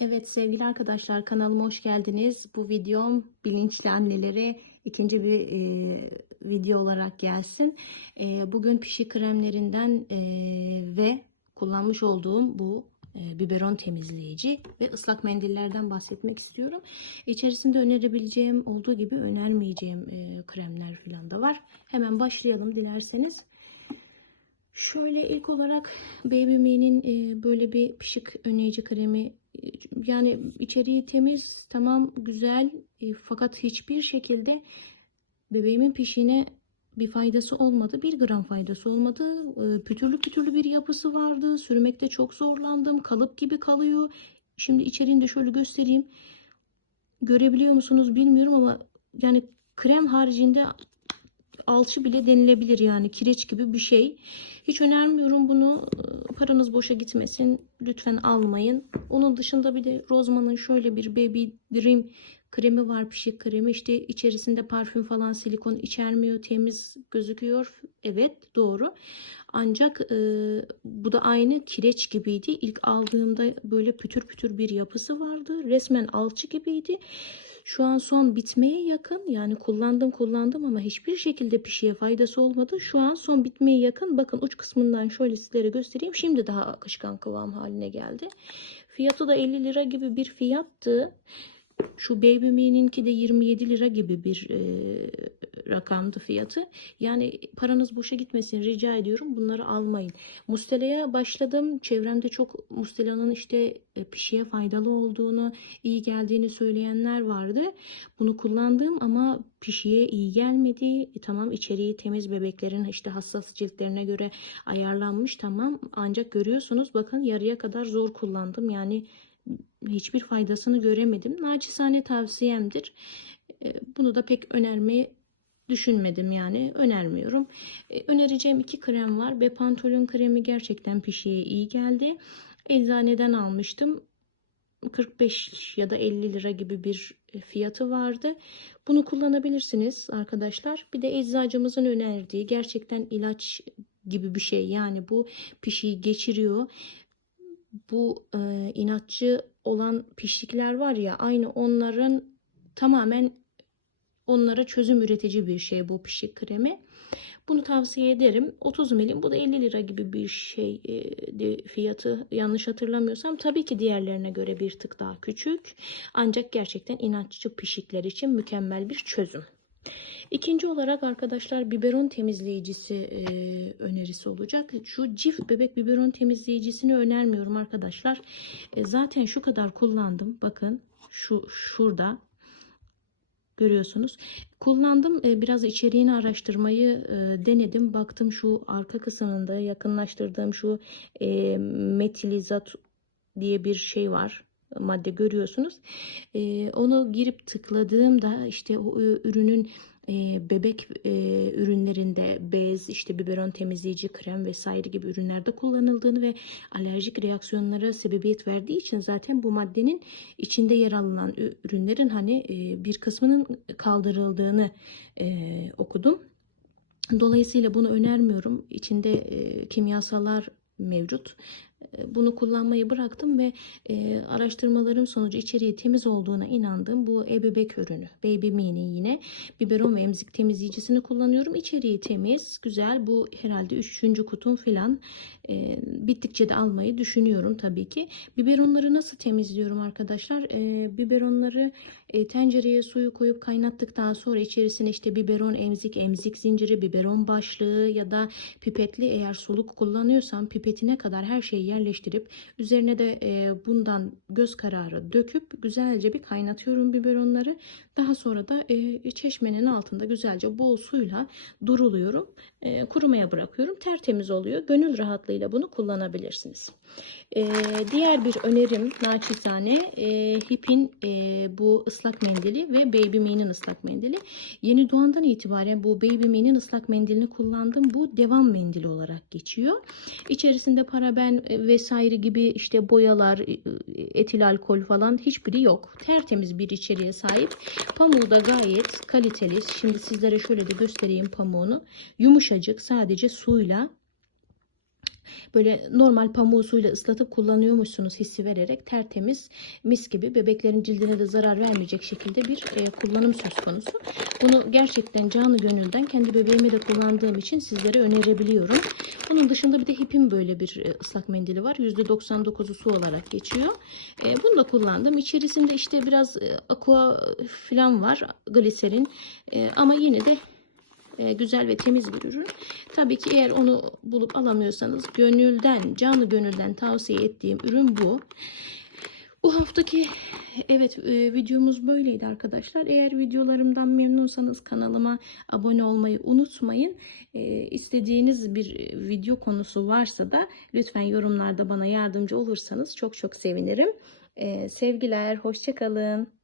Evet sevgili arkadaşlar kanalıma hoş geldiniz. Bu videom bilinçli annelere ikinci bir e, video olarak gelsin. E, bugün pişi kremlerinden e, ve kullanmış olduğum bu e, biberon temizleyici ve ıslak mendillerden bahsetmek istiyorum. İçerisinde önerebileceğim olduğu gibi önermeyeceğim e, kremler falan da var. Hemen başlayalım dilerseniz. Şöyle ilk olarak Baby Me'nin e, böyle bir pişik önleyici kremi yani içeriği temiz tamam güzel e, fakat hiçbir şekilde bebeğimin pişine bir faydası olmadı. Bir gram faydası olmadı. E, pütürlü pütürlü bir yapısı vardı. Sürmekte çok zorlandım. Kalıp gibi kalıyor. Şimdi içeriğini de şöyle göstereyim. Görebiliyor musunuz bilmiyorum ama yani krem haricinde alçı bile denilebilir yani kireç gibi bir şey. Hiç önermiyorum bunu. Paranız boşa gitmesin. Lütfen almayın. Onun dışında bir de Rozman'ın şöyle bir Baby Dream kremi var. Pişik kremi. İşte içerisinde parfüm falan silikon içermiyor. Temiz gözüküyor. Evet doğru. Ancak e, bu da aynı kireç gibiydi. İlk aldığımda böyle pütür pütür bir yapısı vardı. Resmen alçı gibiydi. Şu an son bitmeye yakın. Yani kullandım kullandım ama hiçbir şekilde pişiye faydası olmadı. Şu an son bitmeye yakın. Bakın uç kısmından şöyle sizlere göstereyim. Şimdi daha akışkan kıvam haline geldi. Fiyatı da 50 lira gibi bir fiyattı. Şu Baby Me'ninki de 27 lira gibi bir e, rakamdı fiyatı. Yani paranız boşa gitmesin rica ediyorum. Bunları almayın. Mustela'ya başladım. Çevremde çok Mustela'nın işte e, pişiye faydalı olduğunu, iyi geldiğini söyleyenler vardı. Bunu kullandım ama pişiye iyi gelmedi. E, tamam içeriği temiz bebeklerin işte hassas ciltlerine göre ayarlanmış tamam. Ancak görüyorsunuz bakın yarıya kadar zor kullandım. Yani hiçbir faydasını göremedim. Naçizane tavsiyemdir. E, Bunu da pek önermeyi düşünmedim yani önermiyorum. E, Önereceğim iki krem var. Bepantolon kremi gerçekten pişiye iyi geldi. Eczaneden almıştım. 45 ya da 50 lira gibi bir fiyatı vardı. Bunu kullanabilirsiniz arkadaşlar. Bir de eczacımızın önerdiği gerçekten ilaç gibi bir şey. Yani bu pişiyi geçiriyor bu e, inatçı olan pişlikler var ya aynı onların tamamen onlara çözüm üretici bir şey bu pişik kremi. Bunu tavsiye ederim. 30 milim bu da 50 lira gibi bir şey e, fiyatı yanlış hatırlamıyorsam. Tabii ki diğerlerine göre bir tık daha küçük. Ancak gerçekten inatçı pişikler için mükemmel bir çözüm. İkinci olarak arkadaşlar biberon temizleyicisi e, önerisi olacak. Şu cif bebek biberon temizleyicisini önermiyorum arkadaşlar. E, zaten şu kadar kullandım. Bakın şu şurada görüyorsunuz. Kullandım. E, biraz içeriğini araştırmayı e, denedim. Baktım şu arka kısmında yakınlaştırdığım şu e, metilizat diye bir şey var madde görüyorsunuz. Onu girip tıkladığımda işte o ürünün e, bebek e, ürünlerinde bez, işte biberon temizleyici, krem vesaire gibi ürünlerde kullanıldığını ve alerjik reaksiyonlara sebebiyet verdiği için zaten bu maddenin içinde yer alınan ürünlerin hani e, bir kısmının kaldırıldığını e, okudum. Dolayısıyla bunu önermiyorum. İçinde e, kimyasallar mevcut. Bunu kullanmayı bıraktım ve e, araştırmalarım sonucu içeriği temiz olduğuna inandığım bu ebebek ürünü Baby Mini yine biberon ve emzik temizleyicisini kullanıyorum. İçeriği temiz, güzel. Bu herhalde 3. kutum falan. E, bittikçe de almayı düşünüyorum tabii ki. Biberonları nasıl temizliyorum arkadaşlar? E, biberonları e, tencereye suyu koyup kaynattıktan sonra içerisine işte biberon emzik, emzik zinciri, biberon başlığı ya da pipetli eğer soluk kullanıyorsam pipetine kadar her şeyi yerleştirip üzerine de e, bundan göz kararı döküp güzelce bir kaynatıyorum biberonları. Daha sonra da e, çeşmenin altında güzelce bol suyla duruluyorum. E, kurumaya bırakıyorum. Tertemiz oluyor. Gönül rahatlığıyla bunu kullanabilirsiniz. Diğer bir önerim naçizane Hip'in bu ıslak mendili ve Baby Me'nin ıslak mendili. Yeni doğandan itibaren bu Baby Me'nin ıslak mendilini kullandım. Bu devam mendili olarak geçiyor. İçerisinde paraben vesaire gibi işte boyalar, etil alkol falan hiçbiri yok. Tertemiz bir içeriğe sahip. Pamuğu da gayet kaliteli. Şimdi sizlere şöyle de göstereyim pamuğunu. Yumuşacık sadece suyla böyle normal pamuğu suyla ıslatıp kullanıyormuşsunuz hissi vererek tertemiz mis gibi bebeklerin cildine de zarar vermeyecek şekilde bir e, kullanım söz konusu. Bunu gerçekten canı gönülden kendi bebeğime de kullandığım için sizlere önerebiliyorum. Bunun dışında bir de Hip'in böyle bir e, ıslak mendili var. %99'u su olarak geçiyor. E, bunu da kullandım. İçerisinde işte biraz e, aqua falan var. Gliserin. Ama yine de güzel ve temiz bir ürün. Tabii ki eğer onu bulup alamıyorsanız gönülden, canı gönülden tavsiye ettiğim ürün bu. Bu haftaki evet e, videomuz böyleydi arkadaşlar. Eğer videolarımdan memnunsanız kanalıma abone olmayı unutmayın. E, istediğiniz bir video konusu varsa da lütfen yorumlarda bana yardımcı olursanız çok çok sevinirim. E, sevgiler, hoşçakalın.